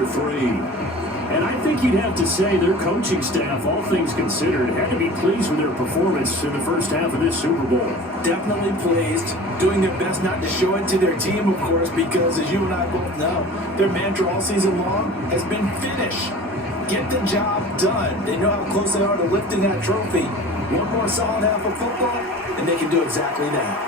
number 3. And I think you'd have to say their coaching staff, all things considered, had to be pleased with their performance in the first half of this Super Bowl. Definitely pleased, doing their best not to show it to their team, of course, because as you and I both know, their mantra all season long has been finish. Get the job done. They know how close they are to lifting that trophy. One more solid half of football, and they can do exactly that.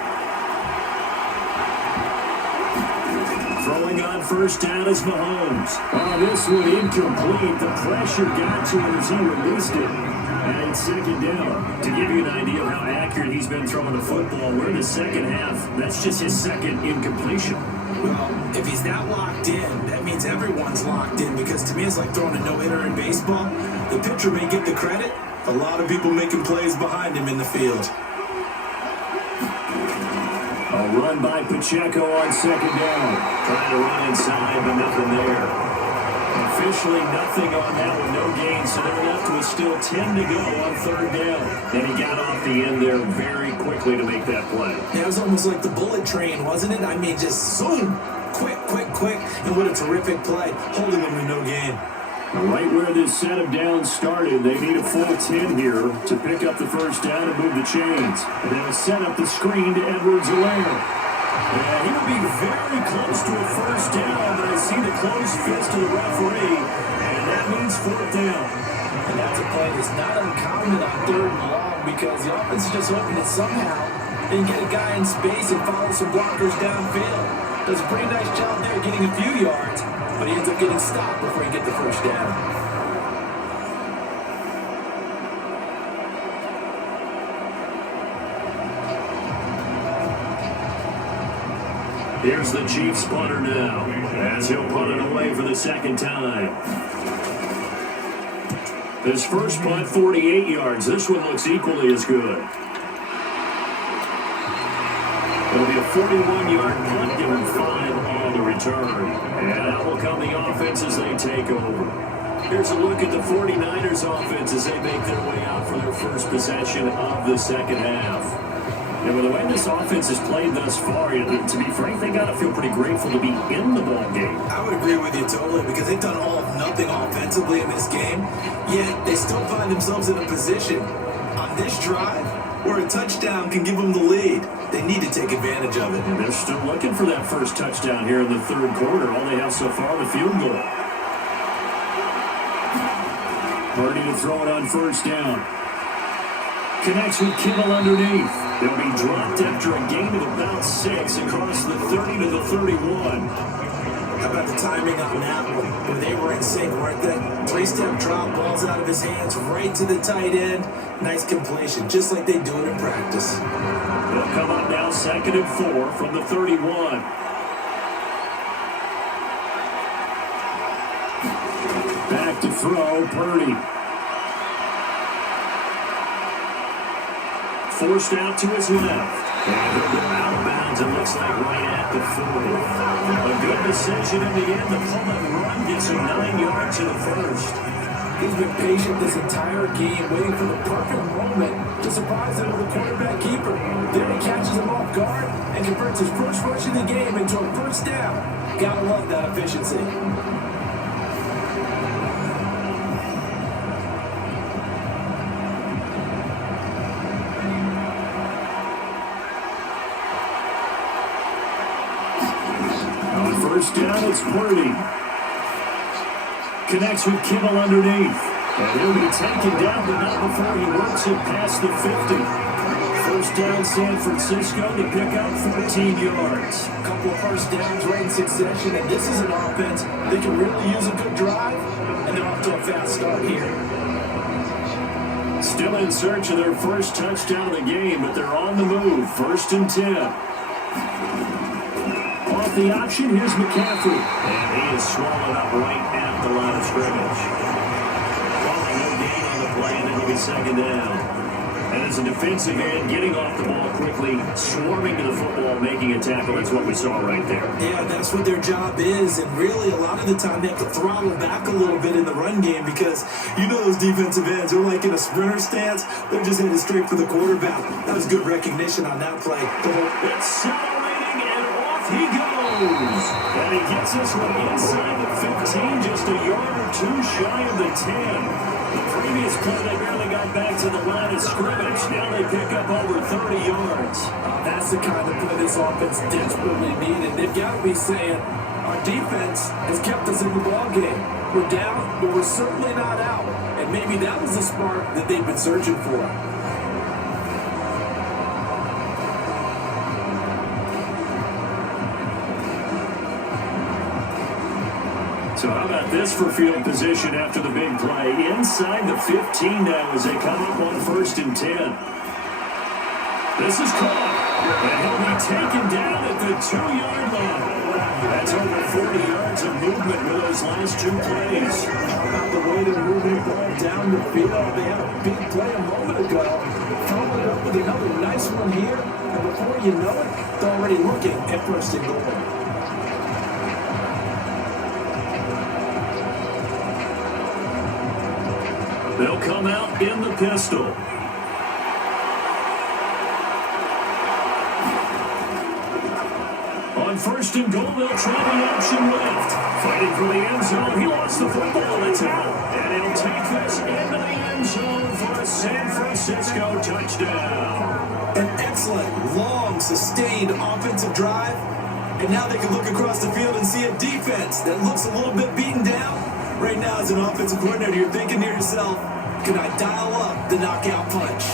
Throwing on first down is Mahomes. Oh, this one incomplete. The pressure got to him as he released it. And it's second down. To give you an idea of how accurate he's been throwing the football, we're in the second half. That's just his second incompletion. Well, if he's not locked in, that means everyone's locked in, because to me it's like throwing a no-hitter in baseball. The pitcher may get the credit. A lot of people making plays behind him in the field. A run by Pacheco on second down. Trying to run inside, but nothing there. Officially nothing on that one, no gain, so they're left with still 10 to go on third down. And he got off the end there very quickly to make that play. It was almost like the bullet train, wasn't it? I mean, just zoom, quick, and what a terrific play, holding him to no gain. Right where this set of downs started, they need a full 10 here to pick up the first down and move the chains. And they'll set up the screen to Edwards-Helaire. Yeah, he would be very close to a first down, but I see the closed fist of the referee, and that means fourth down. And that's a play that's not uncommon on third and long, because the offense is just hoping that somehow they can get a guy in space and follow some blockers downfield. Does a pretty nice job there getting a few yards, but he ends up getting stopped before he gets the first down. Here's the Chiefs punter now, as he'll punt it away for the second time. His first punt, 48 yards. This one looks equally as good. It'll be a 41-yard punt, given 5 on the return. And out will come the offense as they take over. Here's a look at the 49ers offense as they make their way out for their first possession of the second half. And with the way this offense has played thus far, to be frank, they got to feel pretty grateful to be in the ball game. I would agree with you totally, because they've done all of nothing offensively in this game, yet they still find themselves in a position on this drive where a touchdown can give them the lead. They need to take advantage of it. And they're still looking for that first touchdown here in the third quarter. All they have so far, the field goal. Purdy to throw it on first down. Connects with Kittle underneath. They'll be dropped after a gain of about 6 across the 30 to the 31. How about the timing on that one? Where they were in sync, weren't they? 3-step drop, balls out of his hands, right to the tight end. Nice completion, just like they do it in practice. They'll come up now, 2nd and 4 from the 31. Back to throw, Purdy. Forced out to his left. And he'll go out of bounds, it looks like right at the 40. A good decision in the end. The pull and run gets him 9 yards in the first. He's been patient this entire game, waiting for the perfect moment to surprise him with a quarterback keeper. Then he catches him off guard and converts his first rush of the game into a first down. Gotta love that efficiency. First down, it's Purdy. Connects with Kittle underneath. And he'll be taken down, but not before he works it past the 50. First down, San Francisco to pick up 14 yards. A couple of first downs right in succession, and this is an offense that can really use a good drive, and they're off to a fast start here. Still in search of their first touchdown of the game, but they're on the move. 1st and 10. Off the option, here's McCaffrey. And he is swallowed up right at the line of scrimmage. Calling no gain on the play, and it'll be 2nd down. And as a defensive end, getting off the ball quickly, swarming to the football, making a tackle. That's what we saw right there. Yeah, that's what their job is. And really, a lot of the time, they have to throttle back a little bit in the run game, because you know those defensive ends, they're like in a sprinter stance. They're just headed straight for the quarterback. That was good recognition on that play. Accelerating, and off he goes. throws. And he gets this one inside the 15, just a yard or two shy of the 10. The previous play, they barely got back to the line of scrimmage. Now they pick up over 30 yards. That's the kind of play this offense desperately needed. They've got to be saying, our defense has kept us in the ballgame. We're down, but we're certainly not out. And maybe that was the spark that they've been searching for. So how about this for field position after the big play? Inside the 15 now as they come up on 1st and 10. This is caught, and he'll be taken down at the 2-yard line. That's over 40 yards of movement with those last two plays. How about the way they're moving the ball down the field? They had a big play a moment ago. Followed it up with another nice one here, and before you know it, they're already looking at 1st and goal. They'll come out in the pistol. On 1st and goal, they'll try the option left. Fighting for the end zone. He lost the football. It's out. And he'll take this into the end zone for a San Francisco touchdown. An excellent, long, sustained offensive drive. And now they can look across the field and see a defense that looks a little bit beaten down. Right now, as an offensive coordinator, you're thinking to yourself, can I dial up the knockout punch?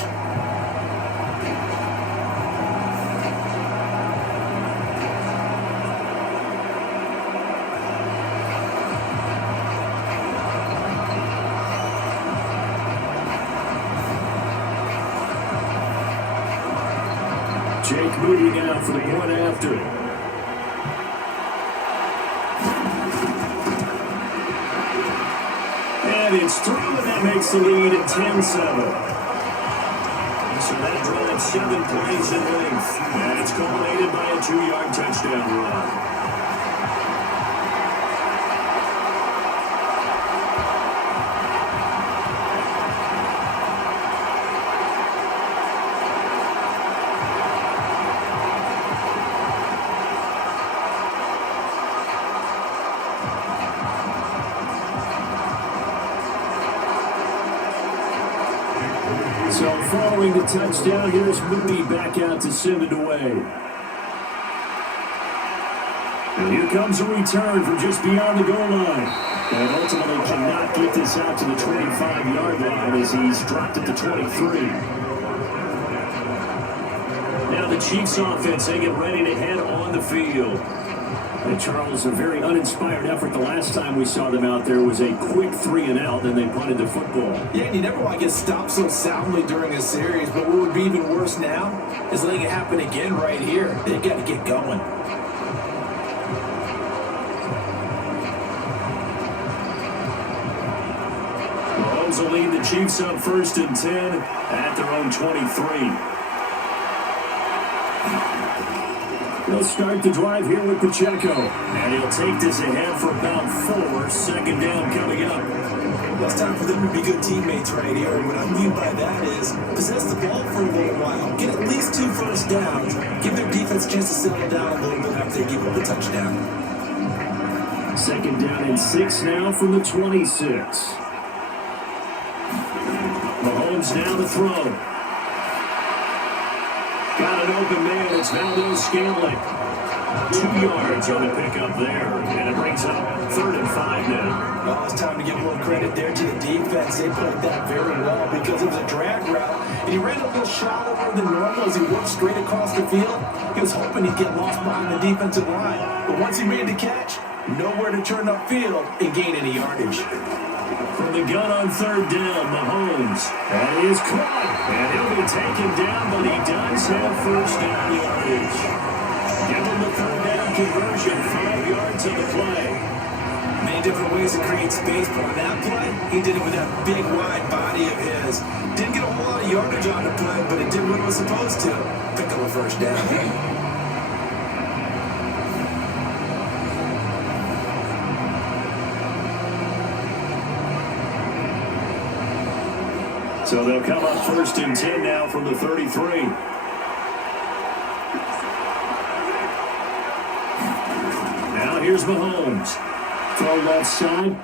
Jake Moody now for the point after. And it's through, and that makes the lead at 10-7. So that drives 7 plays in length. And it's culminated by a 2-yard touchdown run. So following the touchdown, here's Moody back out to send it away. And here comes a return from just beyond the goal line. And ultimately cannot get this out to the 25-yard line as he's dropped at the 23. Now the Chiefs offense, they get ready to head on the field. And Charles, a very uninspired effort. The last time we saw them out there was a quick 3-and-out, then they punted the football. Yeah, and you never want to get stopped so soundly during a series, but what would be even worse now is letting it happen again right here. They've got to get going. Mahomes will lead the Chiefs on 1st and 10 at their own 23. They'll start the drive here with Pacheco. And he'll take this ahead for about 4. 2nd down coming up. Well, it's time for them to be good teammates right here. And what I mean by that is possess the ball for a little while. Get at least 2 first downs. Give their defense a chance to settle down a little bit after they give up the touchdown. 2nd down and 6 now from the 26. Mahomes now to throw. Got an open man. It's Valdes-Scantling. 2 yards on the pickup there. And it brings up 3rd and 5 now. Well, it's time to give a little credit there to the defense. They played that very well because it was a drag route. And he ran a little shallower than normal as he worked straight across the field. He was hoping he'd get lost behind the defensive line. But once he made the catch, nowhere to turn upfield and gain any yardage. From the gun on 3rd down, Mahomes. And he is caught. And he'll be taken down, but he does have 1st down yardage. Give him the 3rd down conversion. 5 yards on the play. Many different ways to create space, but on that play, he did it with that big, wide body of his. Didn't get a whole lot of yardage on the play, but it did what it was supposed to. Pick up a 1st down. So they'll come up 1st and 10 now from the 33. here's Mahomes. Throw left side.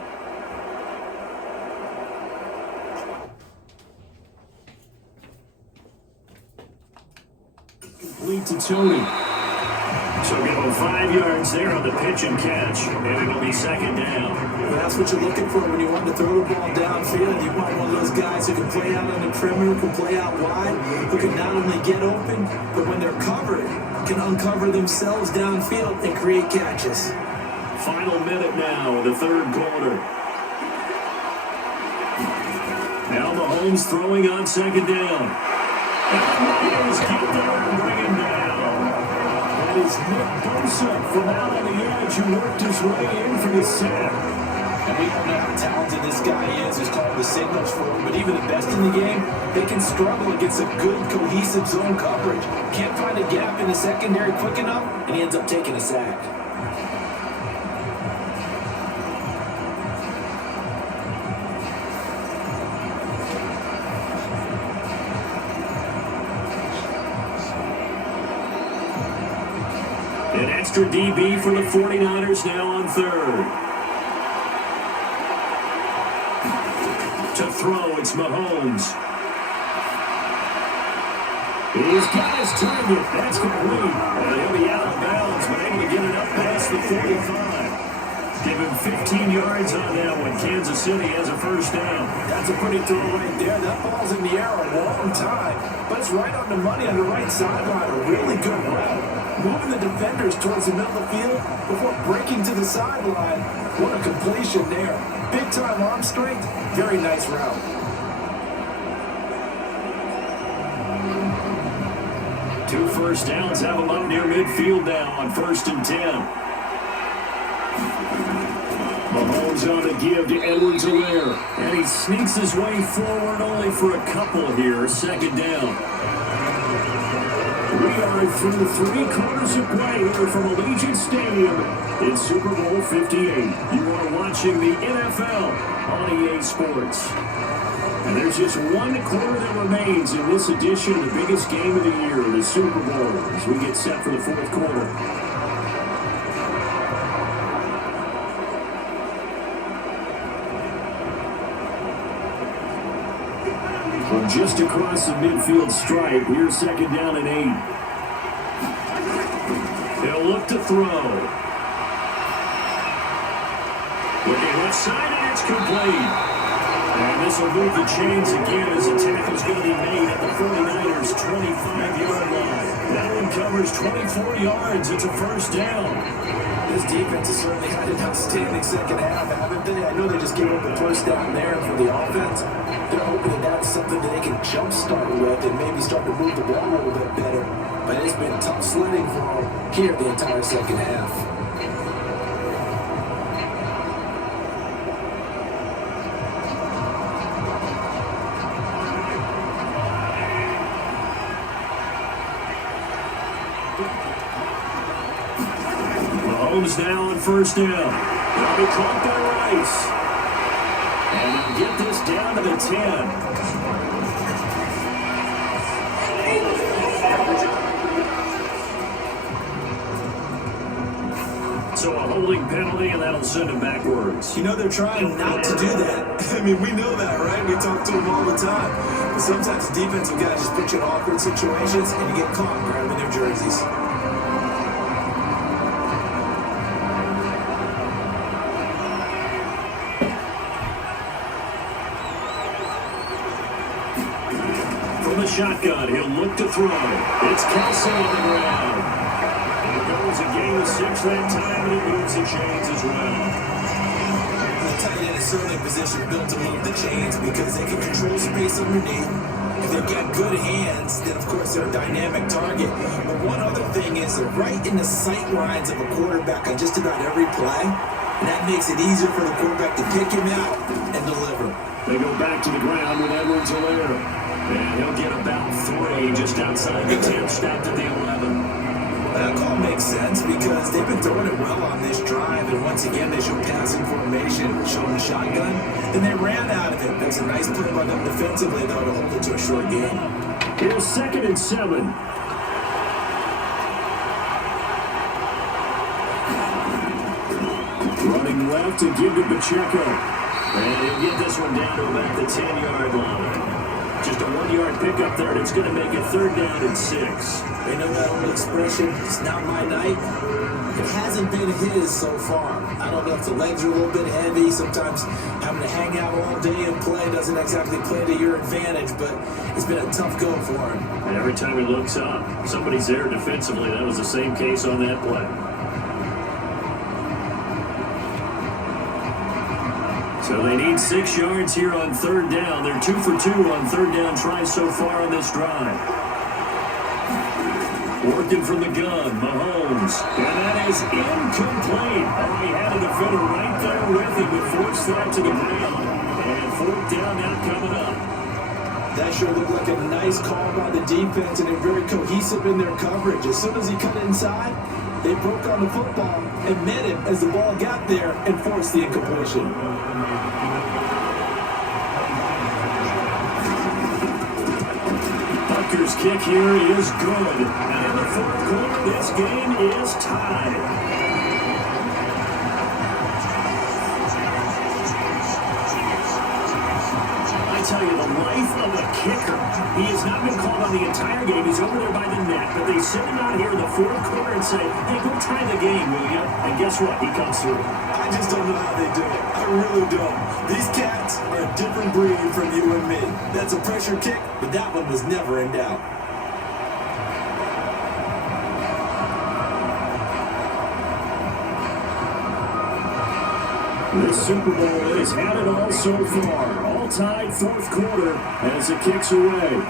Complete to Tony. So give him 5 yards there on the pitch and catch, and it'll be second down. Well, that's what you're looking for when you want to throw the ball downfield. You want one of those guys who can play out on the perimeter, can play out wide, who can not only get open, but when they're covered, can uncover themselves downfield and create catches. Final minute now, the third quarter. Now Mahomes throwing on second down. Mahomes get there and bring him down. That is Nick Bosa from out on the edge who worked his way in for the sack. And we don't know how talented this guy is who's calling the signals for him, but even the best in the game, they can struggle against a good, cohesive zone coverage. Can't find a gap in the secondary quick enough, and he ends up taking a sack. An extra DB for the 49ers now on third. To throw, it's Mahomes. He's got his target. That's complete. And he'll be out of bounds, but able to get it up past the 45. Give him 15 yards on that one. Kansas City has a first down. That's a pretty throw right there. That ball's in the air a long time, but it's right on the money on the right sideline. A really good route. Moving the defenders towards the middle of the field before breaking to the sideline. What a completion there. Big time arm strength. Very nice route. Two first downs have him up near midfield now on 1st and 10. Mahomes on the give to Edwards-Helaire. And he sneaks his way forward only for a couple here. Second down. We are through 3 quarters of play here from Allegiant Stadium in Super Bowl 58. You are watching the NFL on EA Sports. And there's just 1 quarter that remains in this edition of the biggest game of the year, the Super Bowl, as we get set for the 4th quarter. From just across the midfield stripe, here's second down and 8. They'll look to throw. Looking left side, and it's complete. And this will move the chains again as the tackle's going to be made at the 49ers' 25-yard line. That one covers 24 yards. It's a first down. This defense has certainly had an outstanding second half, haven't they? I know they just gave up the first down there for the offense. They're hoping that that's something that they can jumpstart with and maybe start to move the ball a little bit better. But it's been tough sledding for them here the entire second half. Mahomes now on first down. They'll be caught by Rice. And they'll get this down to the 10. So a holding penalty, and that'll send him backwards. You know, they're trying not to do that. I mean, we know that, right? We talk to them all the time. But sometimes defensive guys just put you in awkward situations, and you get caught grabbing their jerseys. From the shotgun, he'll look to throw. It's Kelsey on the ground. A gain of 6 that time, and it moves the chains as well. The tight end is certainly a position built to move the chains because they can control space underneath. If they've got good hands, then of course they're a dynamic target. But one other thing is they're right in the sight lines of a quarterback on just about every play. And that makes it easier for the quarterback to pick him out and deliver. They go back to the ground with Edwards-Helaire. And he'll get about 3 just outside the 10, stopped at the 11. That call makes sense because they've been throwing it well on this drive, and once again they show passing formation, showing the shotgun. Then they ran out of it. That's a nice play by them defensively, though, to hold it to a short game. Here's 2nd and 7. left to give to Pacheco. And he'll get this one down to about the 10-yard line. Just a 1-yard pickup there, and it's going to make it 3rd down and 6. They know that old expression, it's not my night. It hasn't been his so far. I don't know if the legs are a little bit heavy. Sometimes having to hang out all day and play doesn't exactly play to your advantage, but it's been a tough go for him. And every time he looks up, somebody's there defensively. That was the same case on that play. So they need 6 yards here on 3rd down. They're 2 for 2 on 3rd down tries so far on this drive. Working from the gun, Mahomes. And that is incomplete. Oh, he had a defender right there with him to force that to the ground. And 4th down now coming up. That sure looked like a nice call by the defense, and they're very cohesive in their coverage. As soon as he cut inside, they broke on the football and met him as the ball got there and forced the incompletion. Butker's kick here is good. And in the 4th quarter, this game is tied. I tell you, the life of a kicker. He has not been called on the entire game. He's over there by the net, but they send him out here in the 4th quarter and say, hey, go tie the game, will you? And guess what? He comes through. I just don't know how they do it. I really don't. These cats are a different breed from you and me. That's a pressure kick, but that one was never in doubt. This Super Bowl has had it all so far. All tied 4th quarter as it kicks away.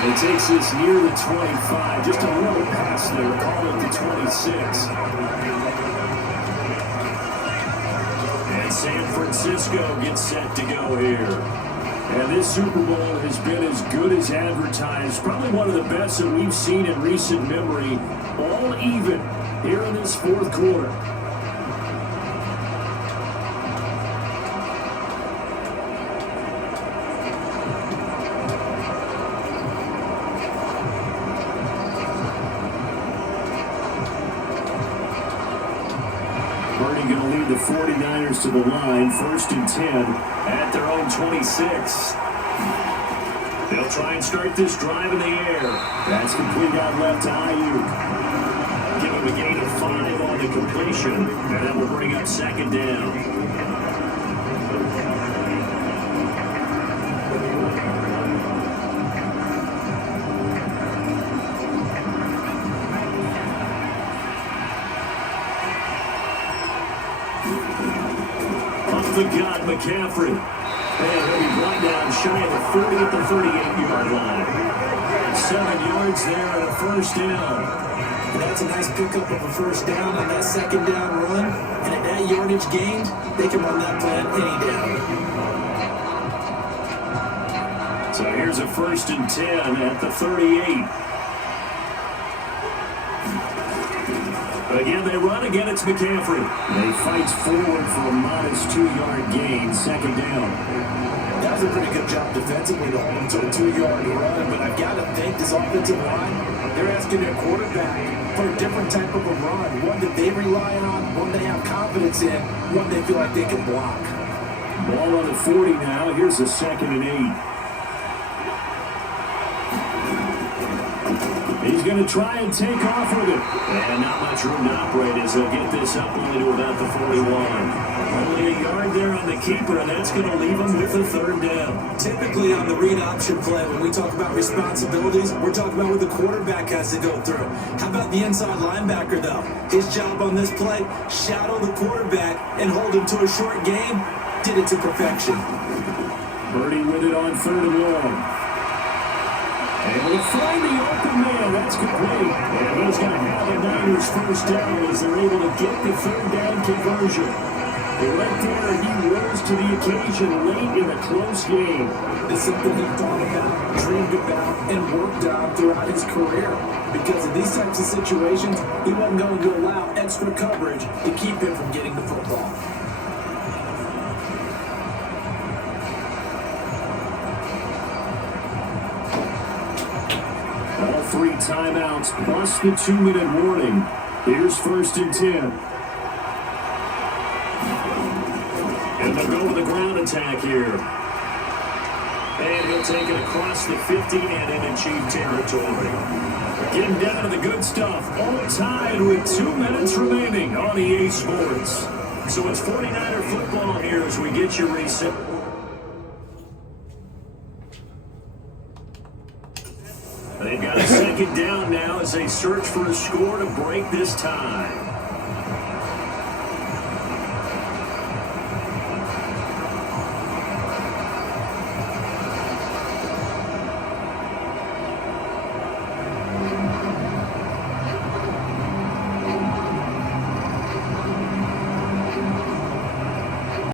And it takes this near the 25. Just a little pass there. Call it the 26. And San Francisco gets set to go here. And this Super Bowl has been as good as advertised. Probably one of the best that we've seen in recent memory. All even here in this 4th quarter. Purdy going to lead the 49ers to the line. 1st and 10 at their own 26. They'll try and start this drive in the air. That's complete out left to Ayuk. Give him a gain of 5 on the completion, and that will bring up 2nd down. Up the gut, McCaffrey. And he'll be brought down shy of the 30 at the 38-yard line. 7 yards there and a 1st down. And that's a nice pickup of a 1st down on that 2nd down run. And at that yardage gained, they can run that plan any down. So here's a 1st and 10 at the 38. Again, they run. Again, it's McCaffrey. They fight forward for a modest 2-yard gain. 2nd down. That was a pretty good job defensively to hold them to a 2-yard run. But I've got to think this offensive line, they're asking their quarterback for a different type of a run. One that they rely on, one they have confidence in, one they feel like they can block. Ball on the 40 now. Here's a 2nd and 8. He's going to try and take off with it. And not much room to operate as they'll get this up only to about the 41. Only a yard there on the keeper, and that's going to leave him with a 3rd down. Typically on the read option play, when we talk about responsibilities, we're talking about what the quarterback has to go through. How about the inside linebacker, though? His job on this play, shadow the quarterback and hold him to a short game. Did it to perfection. Purdy with it on 3rd and 1. Able to find the open man. That's complete. And he's going to have the Niners 1st down as they're able to get the 3rd down conversion. And right there, he rose to the occasion late in a close game. It's something he thought about, dreamed about, and worked on throughout his career. Because in these types of situations, he wasn't going to allow extra coverage to keep him from getting the football. All 3 timeouts plus the 2-minute warning. Here's 1st and 10. And they'll go with the ground attack here. And he'll take it across the 50 and into Chief territory. Getting down to the good stuff. All tied with 2 minutes remaining on EA Sports. So it's 49er football here as we get you reset. They've got a 2nd down now as they search for a score to break this tie.